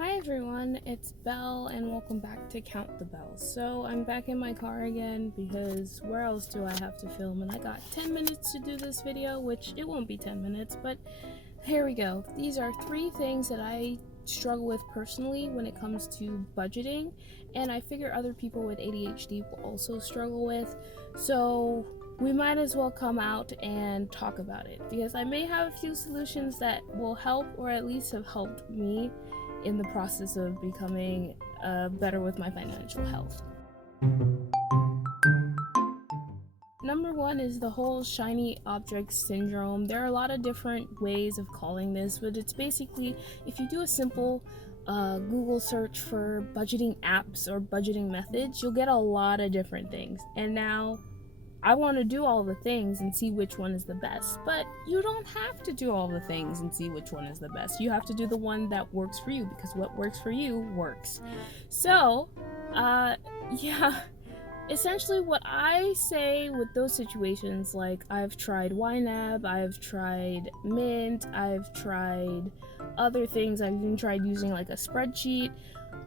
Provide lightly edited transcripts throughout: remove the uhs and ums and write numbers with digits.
Hi everyone, it's Belle and welcome back to Count the Bells. So I'm back in my car again because where else do I have to film? And I got 10 minutes to do this video, which it won't be 10 minutes, but here we go. These are 3 things that I struggle with personally when it comes to budgeting, and I figure other people with ADHD will also struggle with. So we might as well come out and talk about it because I may have a few solutions that will help, or at least have helped me in the process of becoming better with my financial health. Number 1 is the whole shiny object syndrome. There are a lot of different ways of calling this, but it's basically if you do a simple Google search for budgeting apps or budgeting methods, you'll get a lot of different things. And now I want to do all the things and see which one is the best, but you don't have to do all the things and see which one is the best. You have to do the one that works for you, because what works for you works. So, yeah, essentially what I say with those situations, like I've tried YNAB, I've tried Mint, I've tried other things, I've even tried using like a spreadsheet.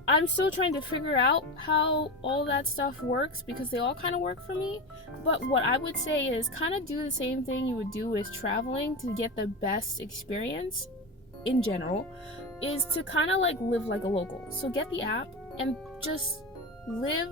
I'm still trying to figure out how all that stuff works because they all kind of work for me. But what I would say is kind of do the same thing you would do with traveling to get the best experience in general, is to kind of like live like a local. So get the app and just live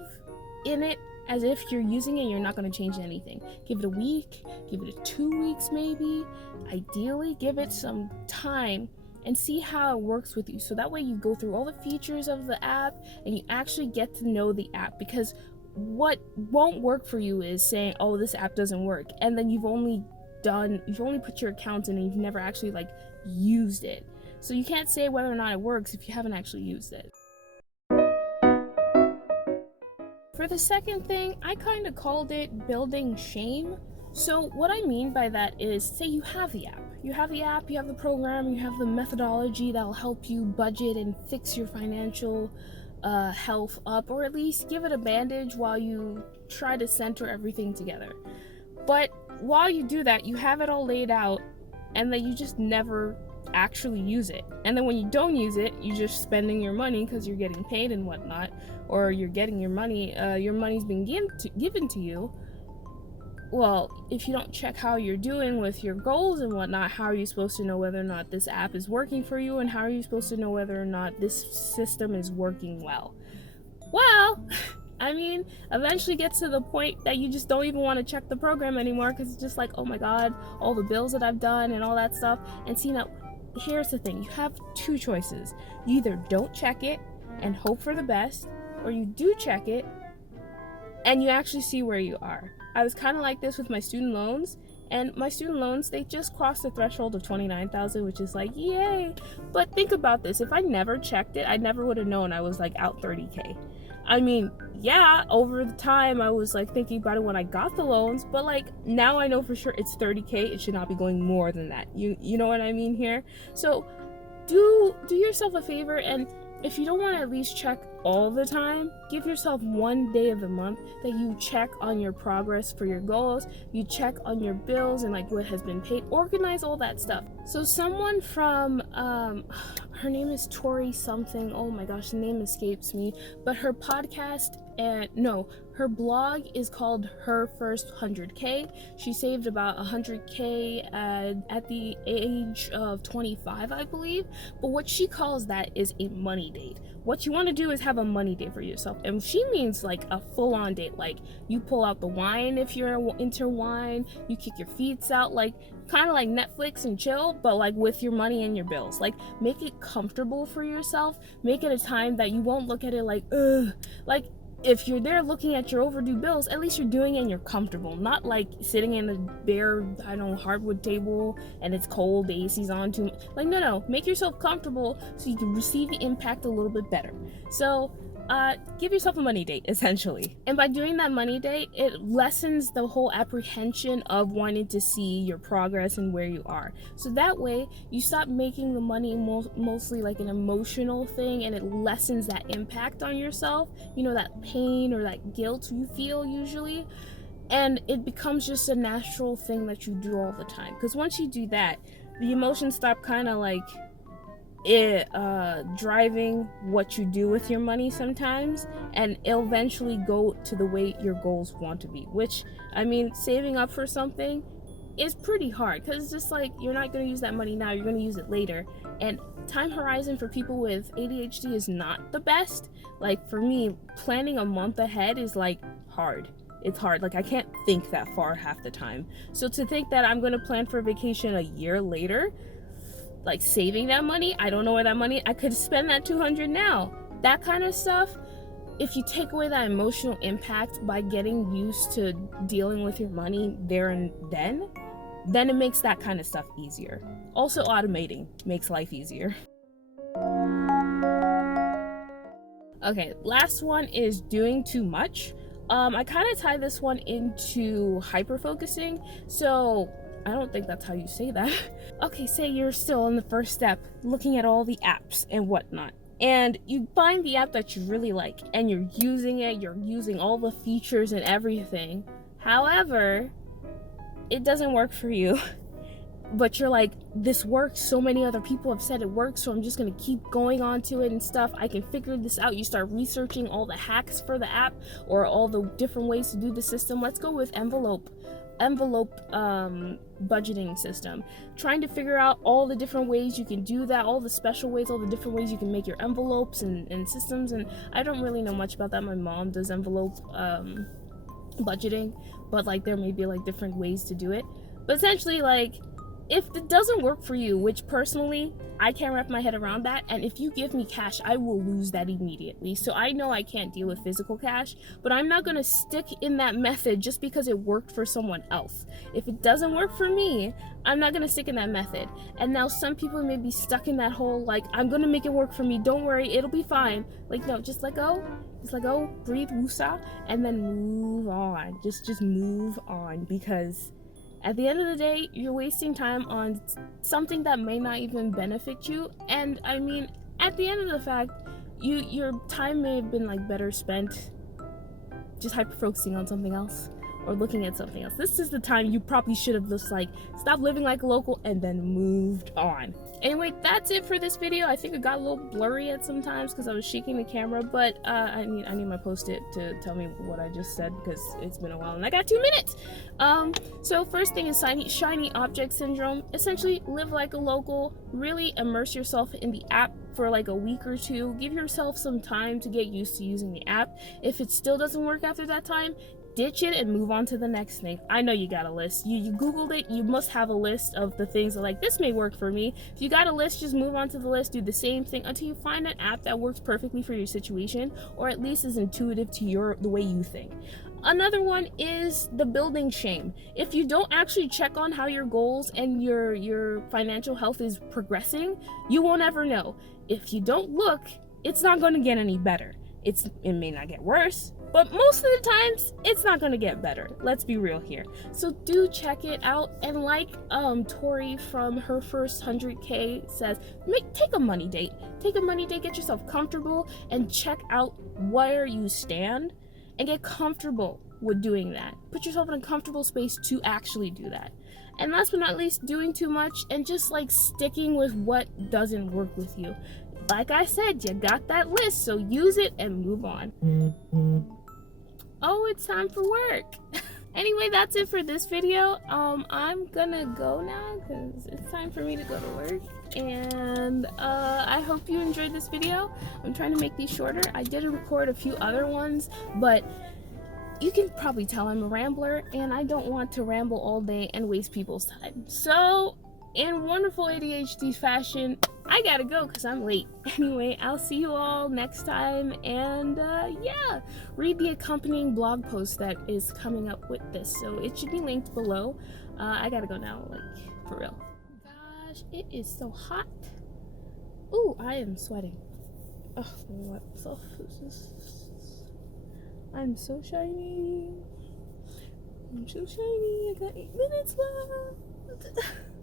in it as if you're using it, you're not going to change anything. Give it a week, give it 2 weeks maybe. Ideally, give it some time and see how it works with you. So that way you go through all the features of the app and you actually get to know the app, because what won't work for you is saying, oh, this app doesn't work, and then you've only put your account in and you've never actually like used it. So you can't say whether or not it works if you haven't actually used it. For the second thing, I kind of called it building shame. So what I mean by that is, say you have the app. You have the program, you have the methodology that'll help you budget and fix your financial health up, or at least give it a bandage while you try to center everything together. But while you do that, you have it all laid out, and then you just never actually use it. And then when you don't use it, you're just spending your money because you're getting paid and whatnot, or you're getting your money's been given to you. Well, if you don't check how you're doing with your goals and whatnot, how are you supposed to know whether or not this app is working for you, and how are you supposed to know whether or not this system is working well? Well, I mean, eventually gets to the point that you just don't even want to check the program anymore, because it's just like, oh my god, all the bills that I've done and all that stuff. And see, now, here's the thing. You have 2 choices. You either don't check it and hope for the best, or you do check it and you actually see where you are. I was kind of like this with my student loans, and my student loans, they just crossed the threshold of $29,000, which is like, yay. But think about this. If I never checked it, I never would have known I was like out $30K. I mean, yeah, over the time I was like thinking about it when I got the loans, but like now I know for sure it's $30K. It should not be going more than that. You know what I mean here? So do yourself a favor, and if you don't want to at least check all the time, give yourself 1 day of the month that you check on your progress for your goals, you check on your bills and like what has been paid, organize all that stuff. So someone from, her name is Tori something, oh my gosh, the name escapes me, but her podcast, her blog is called Her First 100K. She saved about 100K at the age of 25, I believe. But what she calls that is a money date. What you want to do is have a money date for yourself. And she means like a full-on date. Like you pull out the wine if you're into wine, you kick your feet out, like kind of like Netflix and chill, but like with your money and your bills. Like make it comfortable for yourself. Make it a time that you won't look at it like, ugh. Like if you're there looking at your overdue bills, at least you're doing it and you're comfortable, not like sitting in a bare, hardwood table and it's cold, the AC's on too much. Like, no, make yourself comfortable so you can receive the impact a little bit better. So give yourself a money date, essentially. And by doing that money date, it lessens the whole apprehension of wanting to see your progress and where you are. So that way, you stop making the money mostly like an emotional thing, and it lessens that impact on yourself, that pain or that guilt you feel usually. And it becomes just a natural thing that you do all the time. Because once you do that, the emotions stop kind of like driving what you do with your money sometimes, and it'll eventually go to the way your goals want to be, which, I mean, saving up for something is pretty hard, because it's just like, you're not going to use that money now, you're going to use it later, and time horizon for people with ADHD is not the best. Like, for me, planning a month ahead is like hard. It's hard. Like, I can't think that far half the time. So to think that I'm going to plan for a vacation a year later, like saving that money, I don't know where that money, I could spend that 200 now. That kind of stuff, if you take away that emotional impact by getting used to dealing with your money there and then it makes that kind of stuff easier. Also, automating makes life easier. Okay, last one is doing too much. I kind of tie this one into hyperfocusing. So I don't think that's how you say that. Okay, say you're still on the first step, looking at all the apps and whatnot, and you find the app that you really like, and you're using it, you're using all the features and everything. However, it doesn't work for you. But you're like, this works, so many other people have said it works, so I'm just gonna keep going on to it and stuff. I can figure this out. You start researching all the hacks for the app, or all the different ways to do the system. Let's go with envelope budgeting system, trying to figure out all the different ways you can do that, all the special ways, all the different ways you can make your envelopes and systems. And I don't really know much about that. My mom does envelope budgeting, but like there may be like different ways to do it. But essentially, like, if it doesn't work for you, which personally, I can't wrap my head around that, and if you give me cash, I will lose that immediately. So I know I can't deal with physical cash, but I'm not gonna stick in that method just because it worked for someone else. If it doesn't work for me, I'm not gonna stick in that method. And now some people may be stuck in that whole, like, I'm gonna make it work for me, don't worry, it'll be fine. Like, no, just let go. Just let go, breathe, woosah, and then move on. Just move on, because at the end of the day, you're wasting time on something that may not even benefit you. And I mean, at the end of the fact, your time may have been like better spent just hyper-focusing on something else or looking at something else. This is the time you probably should have just like stopped living like a local and then moved on. Anyway, that's it for this video. I think it got a little blurry at some times because I was shaking the camera, but I need my post-it to tell me what I just said, because it's been a while and I got 2 minutes. So first thing is shiny object syndrome. Essentially, live like a local, really immerse yourself in the app for like a week or two. Give yourself some time to get used to using the app. If it still doesn't work after that time, ditch it and move on to the next thing. I know you got a list. You googled it, you must have a list of the things that, like, this may work for me. If you got a list, just move on to the list, do the same thing until you find an app that works perfectly for your situation, or at least is intuitive to the way you think. Another one is the building shame. If you don't actually check on how your goals and your financial health is progressing, you won't ever know. If you don't look, it's not going to get any better. It may not get worse, but most of the times it's not going to get better. Let's be real here. So do check it out. And like Tori from her first 100K says, take a money date. Take a money date, get yourself comfortable, and check out where you stand and get comfortable with doing that. Put yourself in a comfortable space to actually do that. And last but not least, doing too much and just like sticking with what doesn't work with you. Like I said, you got that list, so use it and move on. Oh, it's time for work. Anyway, that's it for this video. I'm gonna go now because it's time for me to go to work. And I hope you enjoyed this video. I'm trying to make these shorter. I did record a few other ones, but you can probably tell I'm a rambler, and I don't want to ramble all day and waste people's time. So, in wonderful ADHD fashion, I gotta go because I'm late. Anyway, I'll see you all next time, and yeah, read the accompanying blog post that is coming up with this, so it should be linked below. I gotta go now, like, for real. Gosh, it is so hot. Ooh, I am sweating. Oh, what the fuck is this? I'm so shiny. I'm so shiny. I got 8 minutes left.